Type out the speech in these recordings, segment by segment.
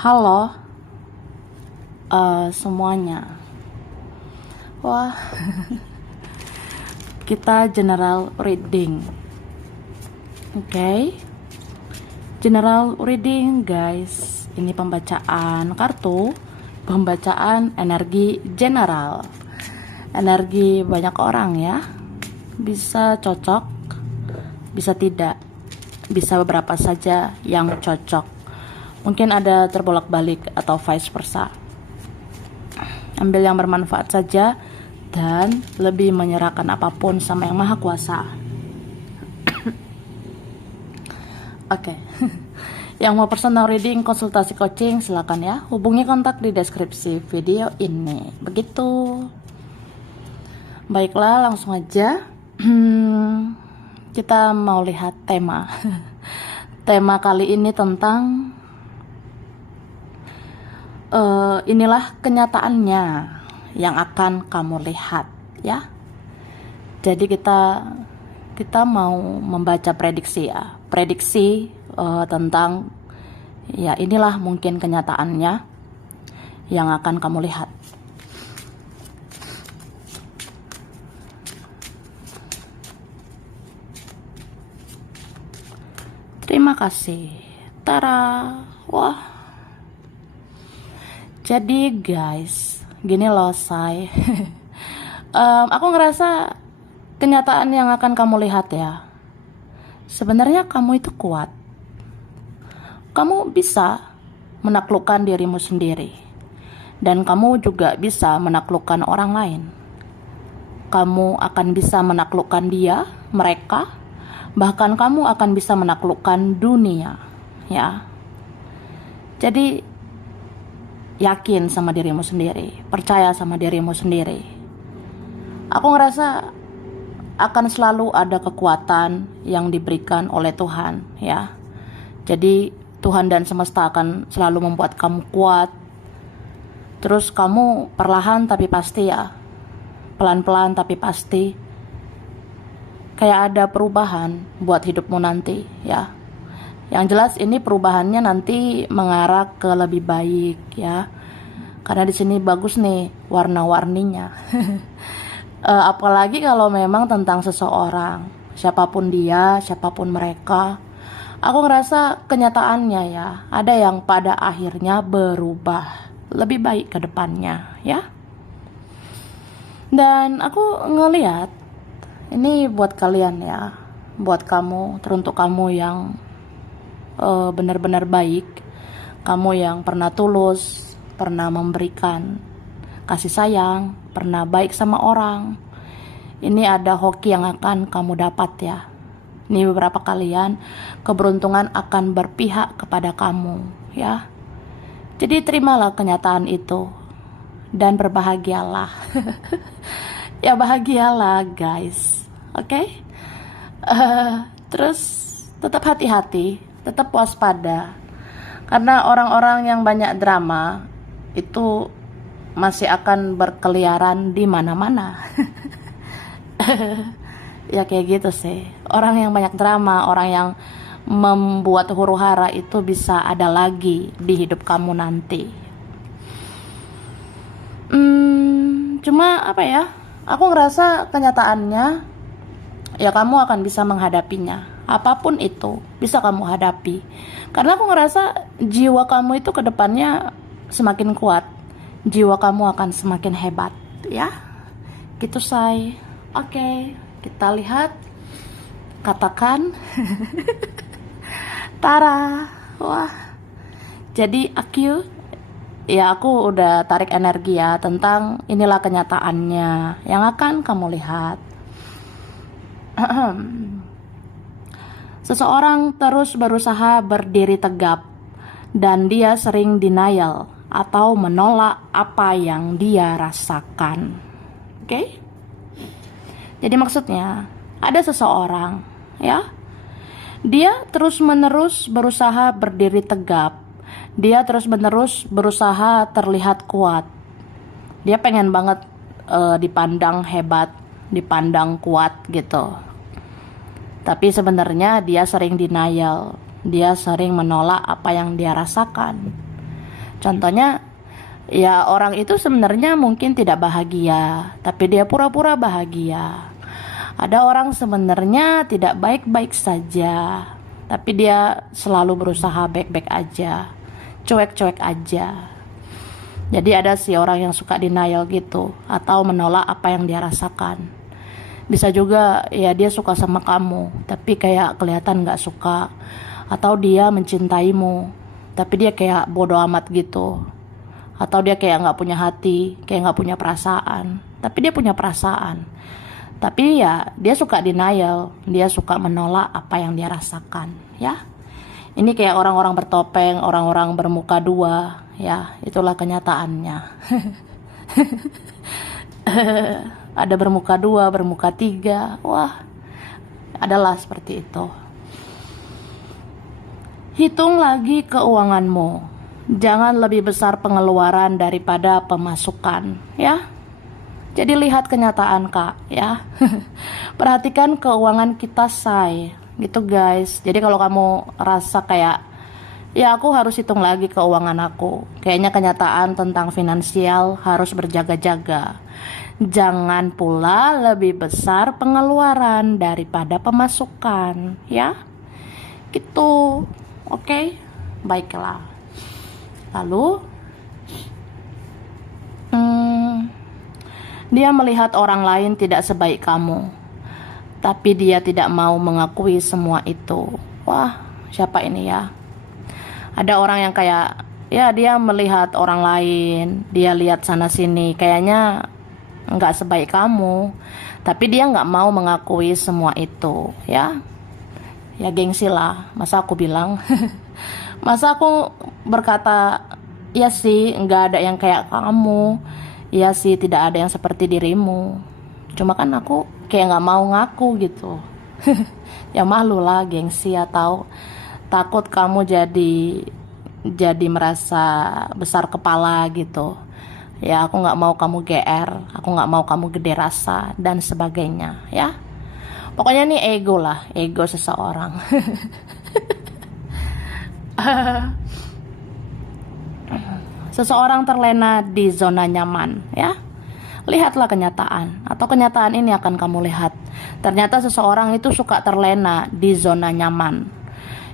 Halo, semuanya. Wah, kita general reading. Oke. General reading, guys. Ini pembacaan kartu, pembacaan energi general. Energi banyak orang ya. Bisa cocok, bisa tidak. Bisa beberapa saja yang cocok. Mungkin ada terbolak-balik atau vice versa. Ambil yang bermanfaat saja dan lebih menyerahkan apapun sama Yang Maha Kuasa. Oke. Yang mau personal reading, konsultasi coaching, silakan ya. Hubungi kontak di deskripsi video ini. Begitu. Baiklah, langsung aja. Kita mau lihat tema. Tema kali ini tentang inilah kenyataannya yang akan kamu lihat ya. Jadi kita mau membaca prediksi ya, prediksi tentang ya inilah mungkin kenyataannya yang akan kamu lihat. Terima kasih. Tara. Wah. Jadi guys, gini loh say. Aku ngerasa kenyataan yang akan kamu lihat ya. Sebenarnya kamu itu kuat. Kamu bisa menaklukkan dirimu sendiri. Dan kamu juga bisa menaklukkan orang lain. Kamu akan bisa menaklukkan dia, mereka. Bahkan kamu akan bisa menaklukkan dunia. Ya. Jadi yakin sama dirimu sendiri, percaya sama dirimu sendiri. Aku ngerasa akan selalu ada kekuatan yang diberikan oleh Tuhan ya. Jadi Tuhan dan semesta akan selalu membuat kamu kuat. Terus kamu perlahan tapi pasti ya, pelan-pelan tapi pasti kayak ada perubahan buat hidupmu nanti ya. Yang jelas ini perubahannya nanti mengarah ke lebih baik ya. Karena di sini bagus nih warna-warninya. Apalagi kalau memang tentang seseorang, siapapun dia, siapapun mereka. Aku ngerasa kenyataannya ya, ada yang pada akhirnya berubah lebih baik ke depannya ya. Dan aku ngelihat ini buat kalian ya, buat kamu, teruntuk kamu yang benar-benar baik, kamu yang pernah tulus, pernah memberikan kasih sayang, pernah baik sama orang. Ini ada hoki yang akan kamu dapat ya. Ini beberapa kalian keberuntungan akan berpihak kepada kamu ya. Jadi terimalah kenyataan itu dan berbahagialah. Ya bahagialah guys. Oke? Terus tetap hati-hati, tetap waspada, karena orang-orang yang banyak drama itu masih akan berkeliaran di mana-mana. Ya kayak gitu sih. Orang yang banyak drama, orang yang membuat huru-hara itu bisa ada lagi di hidup kamu nanti. Cuma apa ya? Aku ngerasa kenyataannya ya kamu akan bisa menghadapinya. Apapun itu bisa kamu hadapi. Karena aku ngerasa jiwa kamu itu ke depannya semakin kuat. Jiwa kamu akan semakin hebat ya. Gitu say. Oke, kita lihat. Katakan. Tara. Wah. Jadi aku udah tarik energi ya tentang inilah kenyataannya yang akan kamu lihat. Seseorang terus berusaha berdiri tegap dan dia sering denial atau menolak apa yang dia rasakan. Oke? Jadi maksudnya ada seseorang ya. Dia terus-menerus berusaha berdiri tegap. Dia terus-menerus berusaha terlihat kuat. Dia pengen banget dipandang hebat, dipandang kuat gitu. Tapi sebenarnya dia sering denial, dia sering menolak apa yang dia rasakan. Contohnya, ya orang itu sebenarnya mungkin tidak bahagia, tapi dia pura-pura bahagia. Ada orang sebenarnya tidak baik-baik saja, tapi dia selalu berusaha baik-baik aja, cuek-cuek aja. Jadi ada sih orang yang suka denial gitu, atau menolak apa yang dia rasakan. Bisa juga ya dia suka sama kamu, tapi kayak kelihatan gak suka. Atau dia mencintaimu, tapi dia kayak bodoh amat gitu. Atau dia kayak gak punya hati, kayak gak punya perasaan. Tapi dia punya perasaan. Tapi ya dia suka denial, dia suka menolak apa yang dia rasakan, ya. Ini kayak orang-orang bertopeng, orang-orang bermuka dua, ya, itulah kenyataannya. Ada bermuka dua, bermuka tiga, wah, adalah seperti itu. Hitung lagi keuanganmu, jangan lebih besar pengeluaran daripada pemasukan, ya. Jadi lihat kenyataan kak, ya. Perhatikan keuangan kita say, gitu guys. Jadi kalau kamu rasa kayak, ya aku harus hitung lagi keuangan aku, kayaknya kenyataan tentang finansial harus berjaga-jaga. Jangan pula lebih besar pengeluaran daripada pemasukan, ya. Gitu, oke? Baiklah. Lalu dia melihat orang lain tidak sebaik kamu, tapi dia tidak mau mengakui semua itu. Wah, siapa ini ya? Ada orang yang kayak, ya dia melihat orang lain, dia lihat sana sini, kayaknya nggak sebaik kamu, tapi dia nggak mau mengakui semua itu, ya. Ya gengsi lah, masa aku bilang, masa aku berkata, ya sih nggak ada yang kayak kamu, ya sih tidak ada yang seperti dirimu, cuma kan aku kayak nggak mau ngaku gitu. Ya malu lah, gengsi, atau takut kamu jadi merasa besar kepala gitu. Ya aku nggak mau kamu GR, aku nggak mau kamu gede rasa dan sebagainya, ya. Pokoknya ini ego lah, ego seseorang. Seseorang terlena di zona nyaman, ya. Lihatlah kenyataan, atau kenyataan ini akan kamu lihat. Ternyata seseorang itu suka terlena di zona nyaman.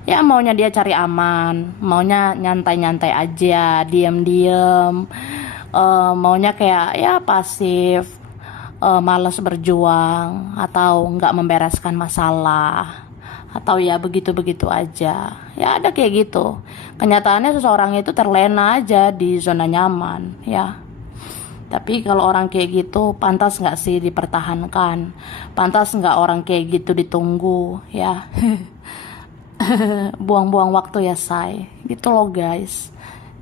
Ya maunya dia cari aman, maunya nyantai-nyantai aja, diem-diem, maunya kayak ya pasif, malas berjuang, atau nggak membereskan masalah, atau ya begitu-begitu aja. Ya ada kayak gitu. Kenyataannya seseorang itu terlena aja di zona nyaman, ya. Tapi kalau orang kayak gitu, pantas nggak sih dipertahankan? Pantas nggak orang kayak gitu ditunggu, ya? Buang-buang waktu ya say, gitu loh guys.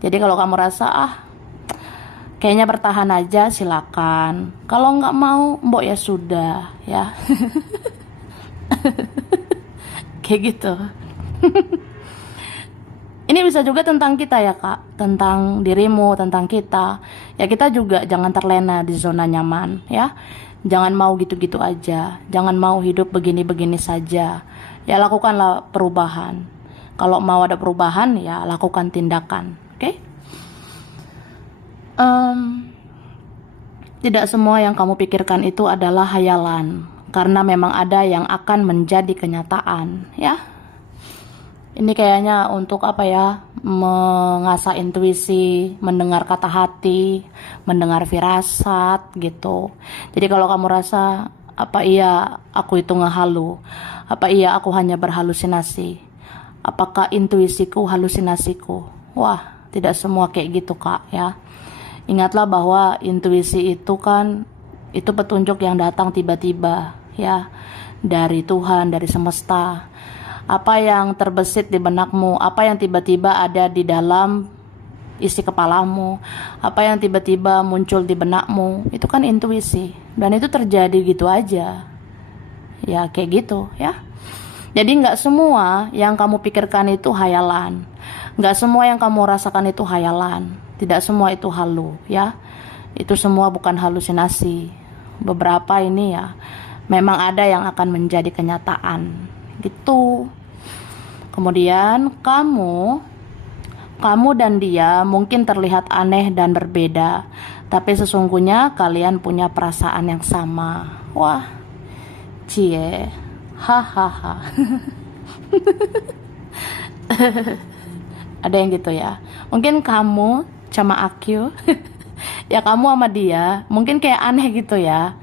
Jadi kalau kamu rasa kayaknya bertahan aja, silakan. Kalau nggak mau, mbok ya sudah, ya. Kayak gitu. Ini bisa juga tentang kita ya kak, tentang dirimu, tentang kita. Ya kita juga jangan terlena di zona nyaman, ya. Jangan mau gitu-gitu aja, jangan mau hidup begini-begini saja. Ya lakukanlah perubahan. Kalau mau ada perubahan, ya lakukan tindakan, oke? Tidak semua yang kamu pikirkan itu adalah hayalan, karena memang ada yang akan menjadi kenyataan, ya. Ini kayaknya untuk apa ya, mengasah intuisi, mendengar kata hati, mendengar firasat gitu. Jadi kalau kamu rasa, apa iya aku itu ngehalu? Apa iya aku hanya berhalusinasi? Apakah intuisiku halusinasiku? Wah, tidak semua kayak gitu kak, ya. Ingatlah bahwa intuisi itu kan, itu petunjuk yang datang tiba-tiba, ya, dari Tuhan, dari semesta. Apa yang terbesit di benakmu, apa yang tiba-tiba ada di dalam isi kepalamu, apa yang tiba-tiba muncul di benakmu, itu kan intuisi. Dan itu terjadi gitu aja. Ya kayak gitu, ya. Jadi gak semua yang kamu pikirkan itu hayalan, gak semua yang kamu rasakan itu hayalan, tidak semua itu halu, ya. Itu semua bukan halusinasi. Beberapa ini ya memang ada yang akan menjadi kenyataan gitu. Kemudian kamu Kamu dan dia mungkin terlihat aneh dan berbeda, tapi sesungguhnya kalian punya perasaan yang sama. Wah, cie, hahaha. Ada yang gitu ya. Mungkin kamu sama aku, ya kamu sama dia, mungkin kayak aneh gitu ya.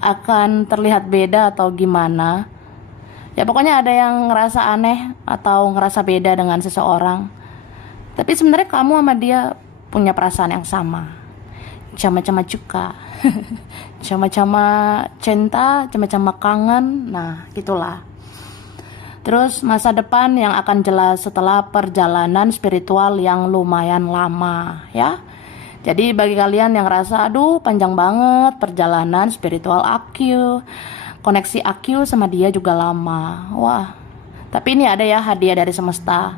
Akan terlihat beda atau gimana. Ya pokoknya ada yang ngerasa aneh atau ngerasa beda dengan seseorang. Tapi sebenarnya kamu sama dia punya perasaan yang sama. Sama-sama suka. Sama-sama cinta, sama-sama kangen. Nah, gitulah. Terus masa depan yang akan jelas setelah perjalanan spiritual yang lumayan lama, ya. Jadi bagi kalian yang ngerasa, aduh panjang banget perjalanan spiritual aku, koneksi aku sama dia juga lama. Wah, tapi ini ada ya hadiah dari semesta.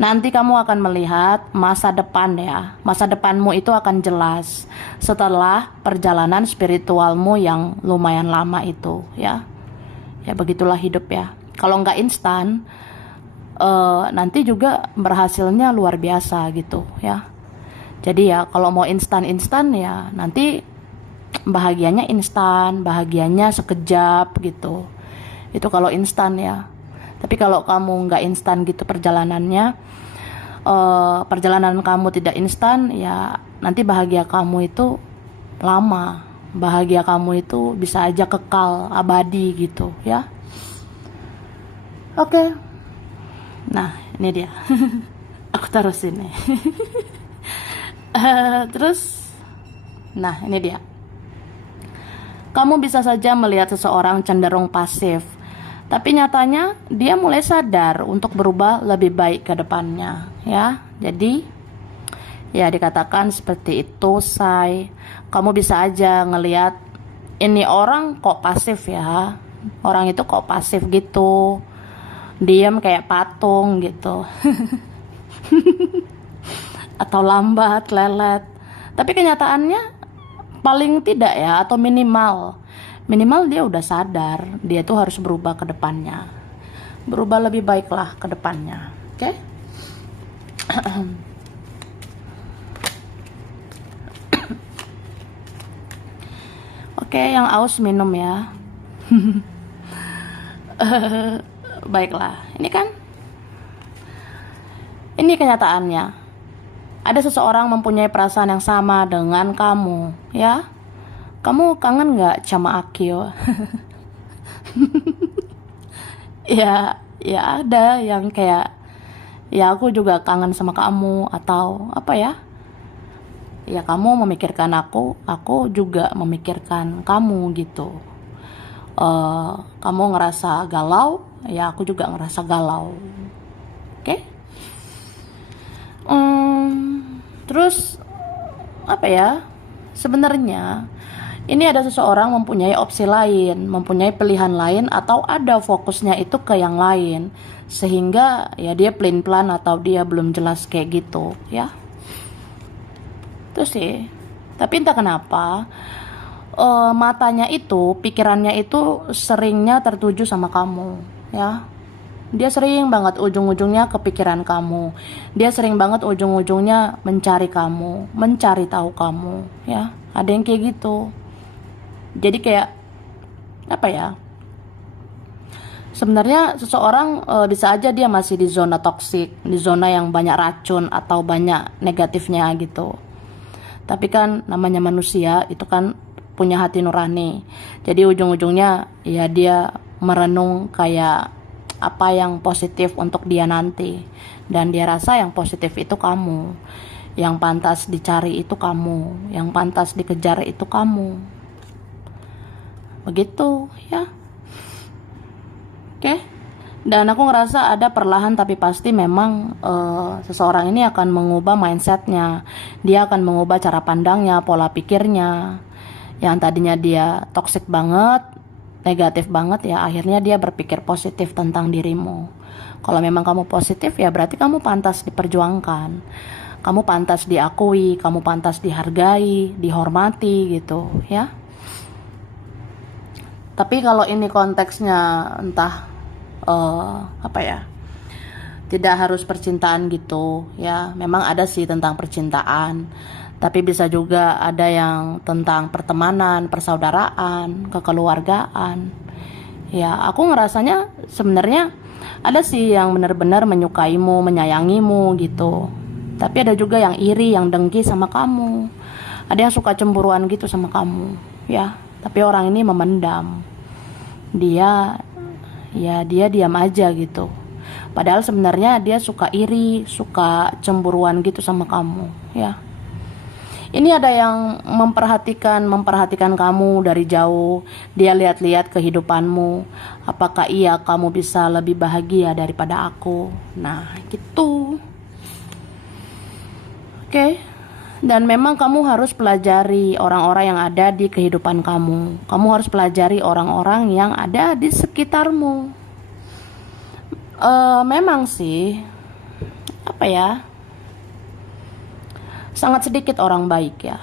Nanti kamu akan melihat masa depan ya. Masa depanmu itu akan jelas setelah perjalanan spiritualmu yang lumayan lama itu, ya. Ya begitulah hidup ya. Kalau nggak instan, nanti juga berhasilnya luar biasa gitu ya. Jadi ya kalau mau instan ya nanti bahagianya instan, bahagianya sekejap gitu. Itu kalau instan ya. Tapi kalau kamu nggak instan gitu perjalanannya, perjalanan kamu tidak instan ya nanti bahagia kamu itu lama. Bahagia kamu itu bisa aja kekal, abadi gitu ya. Oke. Nah, ini dia. Aku taruh sini. Terus, nah ini dia. Kamu bisa saja melihat seseorang cenderung pasif, tapi nyatanya dia mulai sadar untuk berubah lebih baik ke depannya, ya. Jadi, ya dikatakan seperti itu, say. Kamu bisa aja ngelihat ini orang kok pasif ya. Orang itu kok pasif gitu. Diam kayak patung gitu. Atau lambat, lelet. Tapi kenyataannya paling tidak ya, atau minimal dia udah sadar dia tuh harus berubah ke depannya, berubah lebih baik lah ke depannya. Oke? Oke, yang aus minum ya. Baiklah, ini kenyataannya. Ada seseorang mempunyai perasaan yang sama dengan kamu, ya. Kamu kangen nggak sama Akio? Ya ada yang kayak, ya aku juga kangen sama kamu, atau apa ya? Ya kamu memikirkan aku juga memikirkan kamu gitu. Kamu ngerasa galau, ya aku juga ngerasa galau. Oke? Terus apa ya? Sebenarnya ini ada seseorang mempunyai opsi lain, mempunyai pilihan lain, atau ada fokusnya itu ke yang lain, sehingga ya dia plan atau dia belum jelas kayak gitu, ya. Itu sih. Tapi entah kenapa matanya itu, pikirannya itu seringnya tertuju sama kamu, ya. Dia sering banget ujung-ujungnya kepikiran kamu. Dia sering banget ujung-ujungnya mencari kamu, mencari tahu kamu, ya. Ada yang kayak gitu. Jadi kayak apa ya? Sebenarnya seseorang bisa aja dia masih di zona toksik, di zona yang banyak racun atau banyak negatifnya gitu. Tapi kan namanya manusia itu kan punya hati nurani. Jadi ujung-ujungnya ya dia merenung kayak apa yang positif untuk dia nanti, dan dia rasa yang positif itu kamu, yang pantas dicari itu kamu, yang pantas dikejar itu kamu, begitu ya. Oke. Dan aku ngerasa ada perlahan tapi pasti memang seseorang ini akan mengubah mindsetnya, dia akan mengubah cara pandangnya, pola pikirnya. Yang tadinya dia toksik banget, negatif banget, ya akhirnya dia berpikir positif tentang dirimu. Kalau memang kamu positif ya berarti kamu pantas diperjuangkan, kamu pantas diakui, kamu pantas dihargai, dihormati gitu ya. Tapi kalau ini konteksnya entah apa ya, Tidak harus percintaan gitu ya. Memang ada sih tentang percintaan, tapi bisa juga ada yang tentang pertemanan, persaudaraan, kekeluargaan. Ya, aku ngerasanya sebenarnya ada sih yang benar-benar menyukaimu, menyayangimu gitu. Tapi ada juga yang iri, yang dengki sama kamu. Ada yang suka cemburuan gitu sama kamu, ya. Tapi orang ini memendam. Dia diam aja gitu. Padahal sebenarnya dia suka iri, suka cemburuan gitu sama kamu, ya. Ini ada yang memperhatikan kamu dari jauh. Dia lihat-lihat kehidupanmu. Apakah iya kamu bisa lebih bahagia daripada aku? Nah, gitu. Oke. Dan memang kamu harus pelajari orang-orang yang ada di kehidupan kamu. Kamu harus pelajari orang-orang yang ada di sekitarmu. Memang sih, apa ya, sangat sedikit orang baik ya.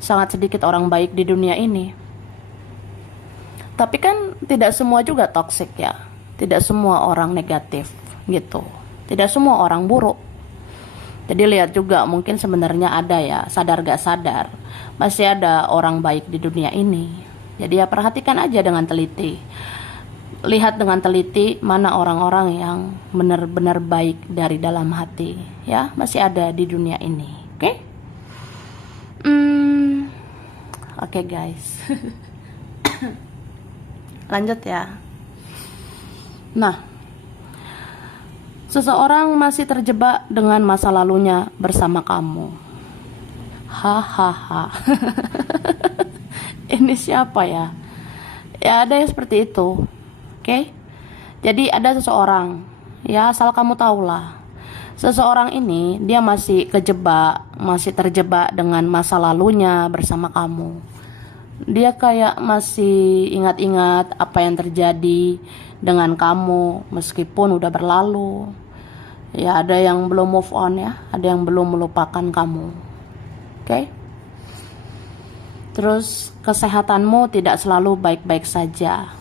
Sangat sedikit orang baik di dunia ini. Tapi kan tidak semua juga toksik ya. Tidak semua orang negatif gitu. Tidak semua orang buruk. Jadi lihat juga, mungkin sebenarnya ada ya, sadar gak sadar, masih ada orang baik di dunia ini. Jadi ya perhatikan aja dengan teliti. Lihat dengan teliti mana orang-orang yang benar-benar baik dari dalam hati. Ya, masih ada di dunia ini. Oke? Oke guys. Lanjut ya. Nah, seseorang masih terjebak dengan masa lalunya bersama kamu. Hahaha. Ini siapa ya? Ya ada yang seperti itu. Oke? Jadi ada seseorang, ya asal kamu tahulah. Seseorang ini dia masih terjebak dengan masa lalunya bersama kamu. Dia kayak masih ingat-ingat apa yang terjadi dengan kamu meskipun udah berlalu. Ya ada yang belum move on ya, ada yang belum melupakan kamu. Oke? Terus kesehatanmu tidak selalu baik-baik saja.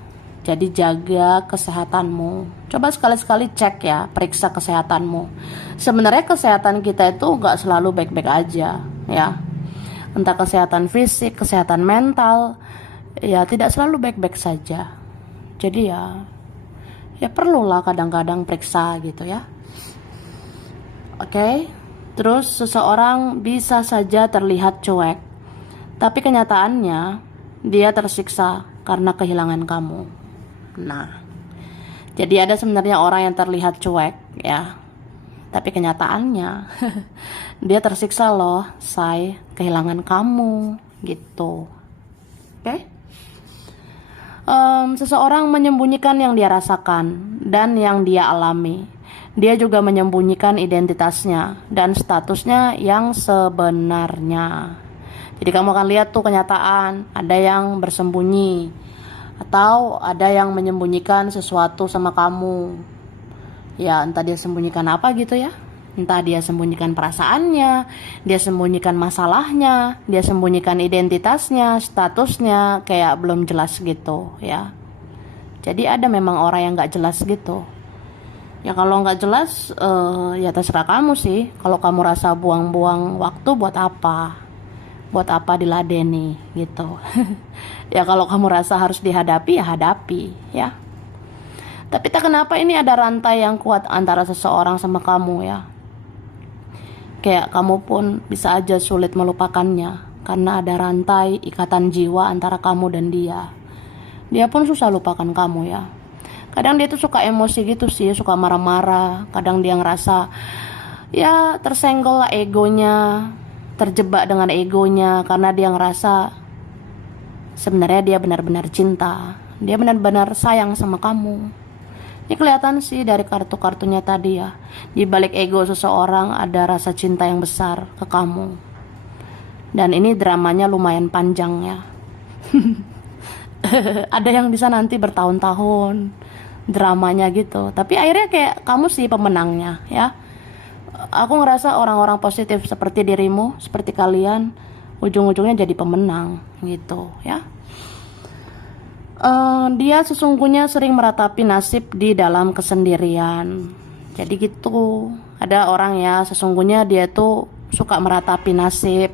Jadi jaga kesehatanmu. Coba sekali-sekali cek ya, periksa kesehatanmu. Sebenarnya kesehatan kita itu gak selalu baik-baik aja ya. Entah kesehatan fisik, kesehatan mental, ya tidak selalu baik-baik saja. Jadi ya perlulah kadang-kadang periksa gitu ya. Oke. Terus seseorang bisa saja terlihat cuek, tapi kenyataannya dia tersiksa karena kehilangan kamu. Nah, jadi ada sebenarnya orang yang terlihat cuek ya, tapi kenyataannya dia tersiksa loh, say, kehilangan kamu gitu. Oke? Seseorang menyembunyikan yang dia rasakan dan yang dia alami. Dia juga menyembunyikan identitasnya dan statusnya yang sebenarnya. Jadi kamu akan lihat tuh kenyataan, ada yang bersembunyi atau ada yang menyembunyikan sesuatu sama kamu. Ya entah dia sembunyikan apa gitu ya. Entah dia sembunyikan perasaannya, dia sembunyikan masalahnya, dia sembunyikan identitasnya, statusnya kayak belum jelas gitu ya. Jadi ada memang orang yang gak jelas gitu. Ya kalau gak jelas ya terserah kamu sih. Kalau kamu rasa buang-buang waktu buat apa? Buat apa diladeni gitu. Ya kalau kamu rasa harus dihadapi ya hadapi ya. Tapi tak kenapa ini ada rantai yang kuat antara seseorang sama kamu ya. Kayak kamu pun bisa aja sulit melupakannya karena ada rantai ikatan jiwa antara kamu dan dia. Dia pun susah lupakan kamu ya. Kadang dia tuh suka emosi gitu sih, suka marah-marah. Kadang dia ngerasa ya tersenggol lah egonya, terjebak dengan egonya karena dia ngerasa sebenarnya dia benar-benar cinta, dia benar-benar sayang sama kamu. Ini kelihatan sih dari kartu-kartunya tadi ya. Di balik ego seseorang ada rasa cinta yang besar ke kamu. Dan ini dramanya lumayan panjang ya. Ada yang bisa nanti bertahun-tahun dramanya gitu. Tapi akhirnya kayak kamu sih pemenangnya ya. Aku ngerasa orang-orang positif seperti dirimu, seperti kalian, ujung-ujungnya jadi pemenang gitu ya. Dia sesungguhnya sering meratapi nasib di dalam kesendirian. Jadi gitu, ada orang ya sesungguhnya dia tuh suka meratapi nasib.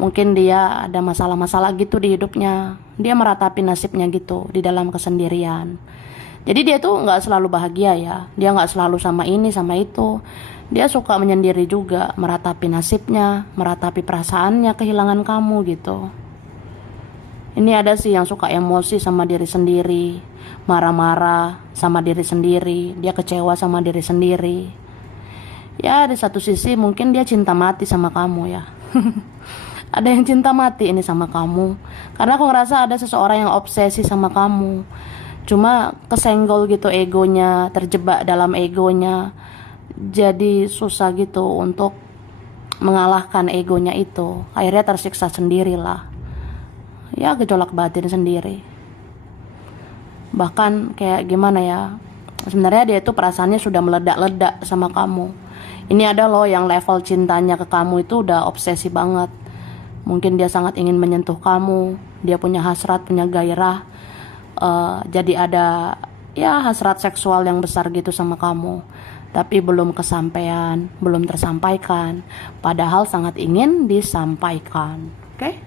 Mungkin dia ada masalah-masalah gitu di hidupnya, dia meratapi nasibnya gitu di dalam kesendirian. Jadi dia tuh nggak selalu bahagia ya, dia nggak selalu sama ini sama itu. Dia suka menyendiri juga, meratapi nasibnya, meratapi perasaannya kehilangan kamu gitu. Ini ada sih yang suka emosi sama diri sendiri, marah-marah sama diri sendiri, dia kecewa sama diri sendiri. Ya di satu sisi mungkin dia cinta mati sama kamu ya. Ada yang cinta mati ini sama kamu, karena aku ngerasa ada seseorang yang obsesi sama kamu. Cuma kesenggol gitu egonya, terjebak dalam egonya, jadi susah gitu untuk mengalahkan egonya itu. Akhirnya tersiksa sendirilah, ya gejolak batin sendiri. Bahkan kayak gimana ya, sebenarnya dia itu perasaannya sudah meledak-ledak sama kamu. Ini ada loh yang level cintanya ke kamu itu udah obsesi banget. Mungkin dia sangat ingin menyentuh kamu, dia punya hasrat, punya gairah, jadi ada ya hasrat seksual yang besar gitu sama kamu, tapi belum kesampaian, belum tersampaikan, padahal sangat ingin disampaikan. Oke?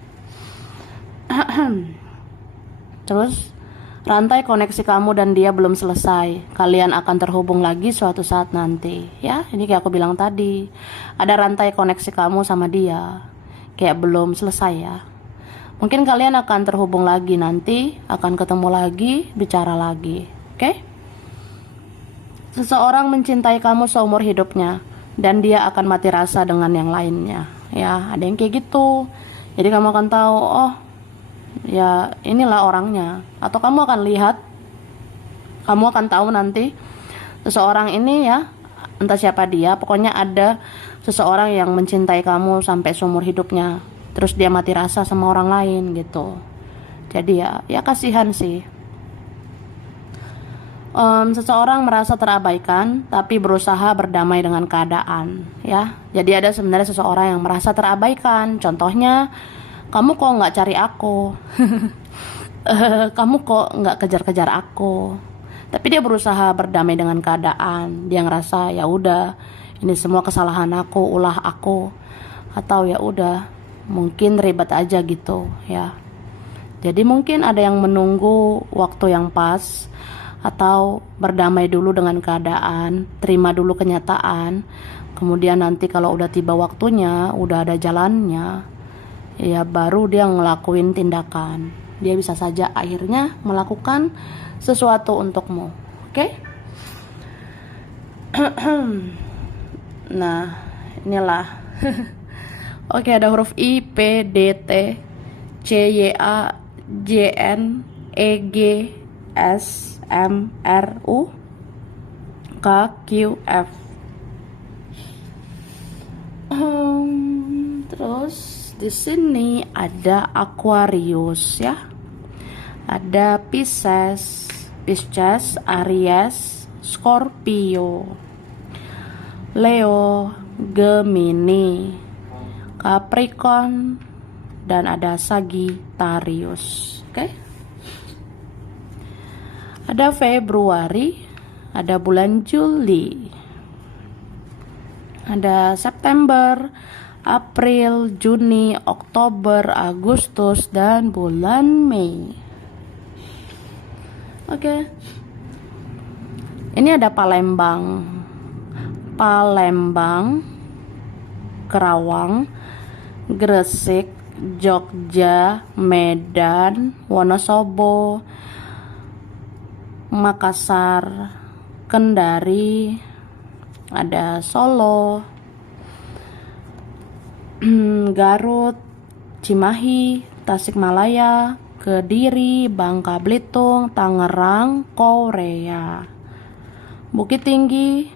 Terus rantai koneksi kamu dan dia belum selesai. Kalian akan terhubung lagi suatu saat nanti. Ya, ini kayak aku bilang tadi, ada rantai koneksi kamu sama dia, kayak belum selesai ya. Mungkin kalian akan terhubung lagi nanti, akan ketemu lagi, bicara lagi. Oke? Seseorang mencintai kamu seumur hidupnya, dan dia akan mati rasa dengan yang lainnya. Ya, ada yang kayak gitu. Jadi kamu akan tahu, oh, ya inilah orangnya. Atau kamu akan lihat, kamu akan tahu nanti seseorang ini ya, entah siapa dia, pokoknya ada seseorang yang mencintai kamu sampai seumur hidupnya, terus dia mati rasa sama orang lain gitu. Jadi ya kasihan sih. Seseorang merasa terabaikan tapi berusaha berdamai dengan keadaan ya. Jadi ada sebenarnya seseorang yang merasa terabaikan. Contohnya, kamu kok nggak cari aku, kamu kok nggak kejar-kejar aku. Tapi dia berusaha berdamai dengan keadaan. Dia ngerasa ya udah, ini semua kesalahan aku, ulah aku, atau ya udah mungkin ribet aja gitu ya. Jadi mungkin ada yang menunggu waktu yang pas, atau berdamai dulu dengan keadaan, terima dulu kenyataan, kemudian nanti kalau udah tiba waktunya, udah ada jalannya, ya baru dia ngelakuin tindakan. Dia bisa saja akhirnya melakukan sesuatu untukmu. Oke? Nah, inilah. Oke, ada huruf I, P, D, T, C, Y, A, J, N, E, G, S, M, R, U, K, Q, F. Terus di sini ada Aquarius ya. Ada Pisces, Aries, Scorpio, Leo, Gemini, Capricorn, dan ada Sagittarius. Oke? Ada Februari, ada bulan Juli, ada September, April, Juni, Oktober, Agustus, dan bulan Mei. Oke. Ini ada Palembang, Kerawang, Gresik, Jogja, Medan, Wonosobo, Makassar, Kendari, ada Solo, Garut, Cimahi, Tasikmalaya, Kediri, Bangka Belitung, Tangerang, Korea, Bukit Tinggi,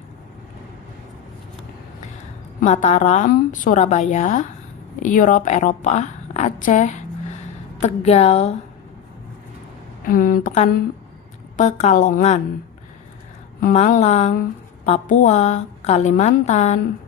Mataram, Surabaya, Eropa, Aceh, Tegal, Pekalongan, Malang, Papua, Kalimantan,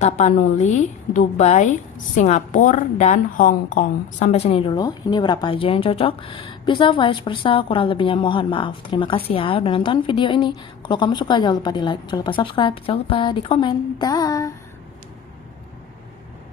Tapanuli, Dubai, Singapura, dan Hong Kong. Sampai sini dulu. Ini berapa aja yang cocok? Bisa vice versa, kurang lebihnya mohon maaf. Terima kasih ya udah nonton video ini. Kalau kamu suka jangan lupa di like, jangan lupa subscribe, jangan lupa di komen. Dah.